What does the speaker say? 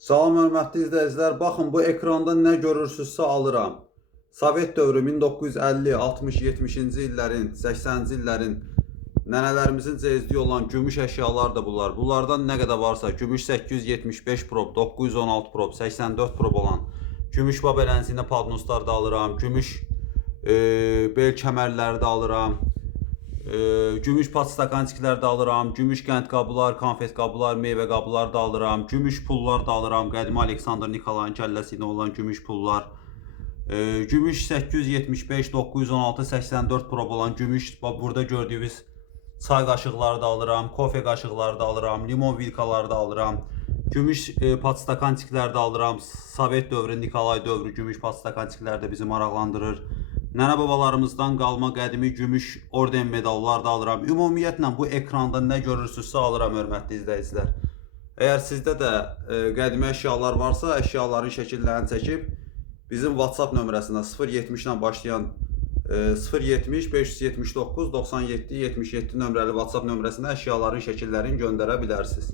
Salam hörmətli izləyicilər, baxın bu ekranda nə görürsünüzsə alıram. Sovet dövrü 1950, 60, 70-ci illərin, 80-ci illərin nənələrimizin cezdiyi olan gümüş əşyalar da bunlar. Bunlardan nə qədər varsa, gümüş 875 prob, 916 prob, 84 prob olan gümüş babələnziyinə padnoslar da alıram, gümüş bel kəmərləri də alıram. Gümüş pat stakançiklər də alıram, gümüş qənd qablar, konfet qablar, meyvə qablar da alıram, gümüş pullar da alıram, qədimi Aleksandr Nikolayın kəlləsi ilə olan gümüş pullar. Gümüş 875, 916, 84 prob olan gümüş, burada gördüyünüz çay qaşıqları da alıram, kofe qaşıqları da alıram, limon vilkaları da alıram. Gümüş pat stakançiklər də alıram. Sovet dövrü, Nikolay dövrü gümüş pat stakançiklər də bizi maraqlandırır. Nənə babalarımızdan qalma qədimi gümüş orden medallar da alıram. Ümumiyyətlə bu ekranda nə görürsünüzsə alıram hörmətli izləyicilər. Əgər sizdə də qədimi əşyalar varsa, əşyaların şəkillərini çəkib bizim WhatsApp nömrəsinə 070 ilə başlayan 070 579 97 77 nömrəli WhatsApp nömrəsinə əşyaların şəkillərini göndərə bilərsiniz.